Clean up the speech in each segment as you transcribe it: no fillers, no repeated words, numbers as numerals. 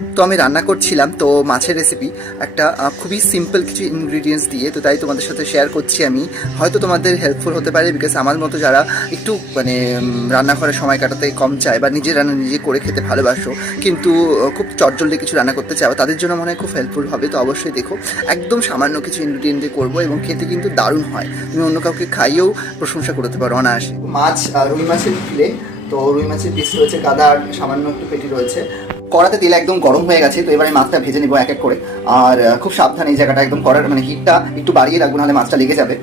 তো আমি রান্না করছিলাম তো মাছের রেসিপি একটা খুবই সিম্পল কিছু ইনগ্রিডিয়েন্টস দিয়ে, তো তাই তোমাদের সাথে শেয়ার করছি আমি। হয়তো তোমাদের হেল্পফুল হতে পারে, বিকজ আমার মতো যারা একটু মানে রান্নাঘরে সময় কাটাতে কম চায় বা নিজে রান্না নিজে করে খেতে ভালোবাসো, কিন্তু খুব চটজলদি কিছু রান্না করতে চাও, তাদের জন্য মনে হয় খুব হেল্পফুল হবে। তো অবশ্যই দেখো, একদম সামান্য কিছু ইনগ্রিডিয়েন্ট দিয়ে করবো এবং খেতে কিন্তু দারুণ হয়। তুমি অন্য কাউকে খাইয়েও প্রশংসা করতে পারো অনায়াসে। মাছ, রুই মাছের ফিলে, তো রুই মাছের পিস রয়েছে, গাদা আর সামান্য একটু পেটি রয়েছে। কড়াতে তেল একদম গরম হয়ে গেছে, তো এবারে মাছটা ভেজে নিবো এক এক করে। আর খুব সাবধানে এই জায়গাটা একদম কড়ার মানে হিটটা একটু বাড়িয়ে রাখবো, নাহলে মাছটা লেগে যাবে।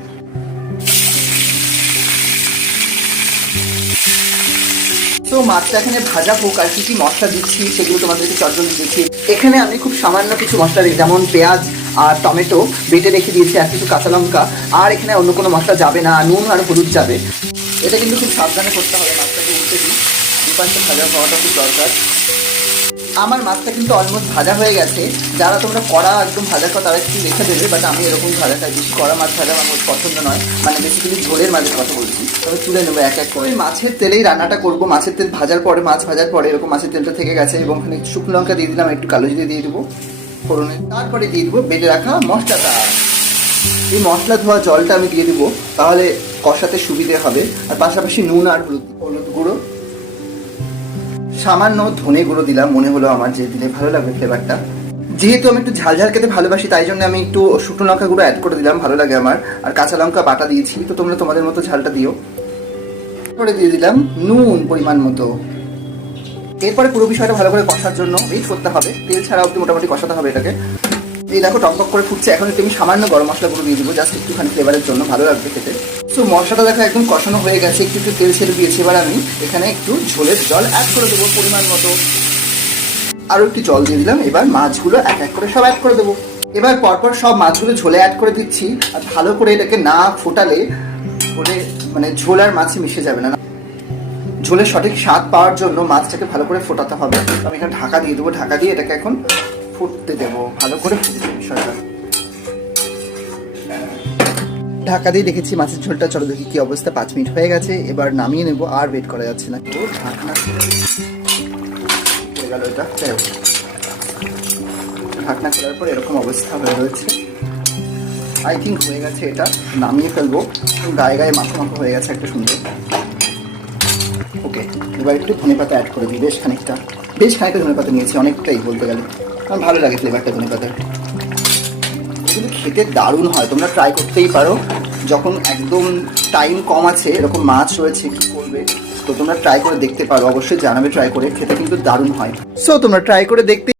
তো মাছটা এখানে ভাজা হোক, আর কি কি মশলা দিচ্ছি সেগুলো তোমাদেরকে চটজলদি দিচ্ছি। এখানে আমি খুব সামান্য কিছু মশলা দিই, যেমন পেঁয়াজ আর টমেটো বেটে রেখে দিয়েছি, আর কিছু কাঁচা লঙ্কা। আর এখানে অন্য কোনো মশলা যাবে না, নুন আর হলুদ যাবে। এটা কিন্তু খুব সাবধানে করতে হবে, মাছটাকে উল্টে দিই, দুপাশে ভাজা হওয়াটা খুব দরকার। আমার মাছটা কিন্তু অলমোস্ট ভাজা হয়ে গেছে। যারা তোমরা কড়া একদম ভাজা খাও তারা একটু রেখে দেবে, বাট আমি এরকম ভাজা খাই, বেশি কড়া মাছ ভাজা আমার পছন্দ নয়, মানে বেসিক্যালি ঝোলের মাছের কথা বলছি। তবে তুলে নেবো এক এক করে। মাছের তেলেই রান্নাটা করবো, মাছের তেল ভাজার পরে, মাছ ভাজার পরে এরকম মাছের তেলটা থেকে গেছে, এবং ওখানে শুকনো লঙ্কা দিয়ে দিলাম, একটু কালো জিরে দিয়ে দেবো ফোড়নে। তারপরে দিয়ে দেবো বেটে রাখা মশলাটা। এই মশলা ধোয়া জলটা আমি দিয়ে দেবো, তাহলে কষাতে সুবিধে হবে। আর পাশাপাশি নুন আর হলুদ গুঁড়ো, সামান্য ধনে গুঁড়ো দিলাম, মনে হলো আমার যে দিলে ভালো লাগবে ফ্লেভারটা। যেহেতু আমি একটু ঝাল ঝাল খেতে ভালোবাসি, তাই জন্য আমি একটু শুকনো লঙ্কা গুঁড়ো অ্যাড করে দিলাম, ভালো লাগে আমার। আর কাঁচা লঙ্কা বাটা দিয়েছি, তো তোমরা তোমাদের মতো ঝালটা দিও। তারপরে দিয়ে দিলাম নুন পরিমাণ মতো। এরপরে পুরো বিষয়টা ভালো করে কষার জন্য ওয়েট করতে হবে, তেল ছাড়া অব্দি মোটামুটি কষাতে হবে এটাকে। এই দেখো টকটক করে ফুটছে, এখন একটু আমি সামান্য গরম মশলা গুঁড়ো দিয়ে দেবো, জাস্ট একটুখানি ফ্লেভারের জন্য, ভালো লাগবে খেতে। সো মশলাটা দেখো একদম কষানো হয়ে গেছে, একটু একটু তেল ছেড়ে দিয়েছি। এবার আমি এখানে একটু ঝোলের জল অ্যাড করে দেবো পরিমাণ মতো, আরও একটু জল দিয়ে দিলাম। এবার মাছগুলো এক এক করে সব অ্যাড করে দেবো। এবার পরপর সব মাছগুলো ঝোলে অ্যাড করে দিচ্ছি। আর ভালো করে এটাকে না ফোটালে ঝোলে মানে ঝোল আর মাছে মিশে যাবে না। ঝোলের সঠিক স্বাদ পাওয়ার জন্য মাছটাকে ভালো করে ফোটাতে হবে। আমি এখানে ঢাকা দিয়ে দেবো, ঢাকা দিয়ে এটাকে এখন ফুটতে দেবো, ভালো করে ফুটবে বিষয়টা। ঢাকা দিয়ে রেখেছি মাছের ঝোলটা, চলো দেখি কি অবস্থা। 5 মিনিট হয়ে গেছে, এবার নামিয়ে নেবো, আর ওয়েট করা যাচ্ছে না। তো ঢাকনা হয়ে গেল এটা, যাই হোক ঢাকনা খোলার পর এরকম অবস্থা হয়ে রয়েছে। আই থিঙ্ক হয়ে গেছে, এটা নামিয়ে ফেলবো। গায়ে গায়ে মাখো মাখো হয়ে গেছে একটা সুন্দর। ওকে, এবার একটু ধনে পাতা অ্যাড করে দিই, বেশ খানিকটা ধনে পাতা নিয়েছি, অনেকটাই বলতে গেলে। আমার ভালো লাগে ফ্লেভারটা ধনে পাতার, এগুলো খেতে দারুণ হয়। তোমরা ট্রাই করতেই পারো, যখন একদম টাইম কম আছে, এরকম মাছ রয়েছে, কি করবে, তো তোমরা ট্রাই করে দেখতে পারো। অবশ্যই জানাবে ট্রাই করে, খেতে কিন্তু দারুণ হয়। সো তোমরা ট্রাই করে দেখতে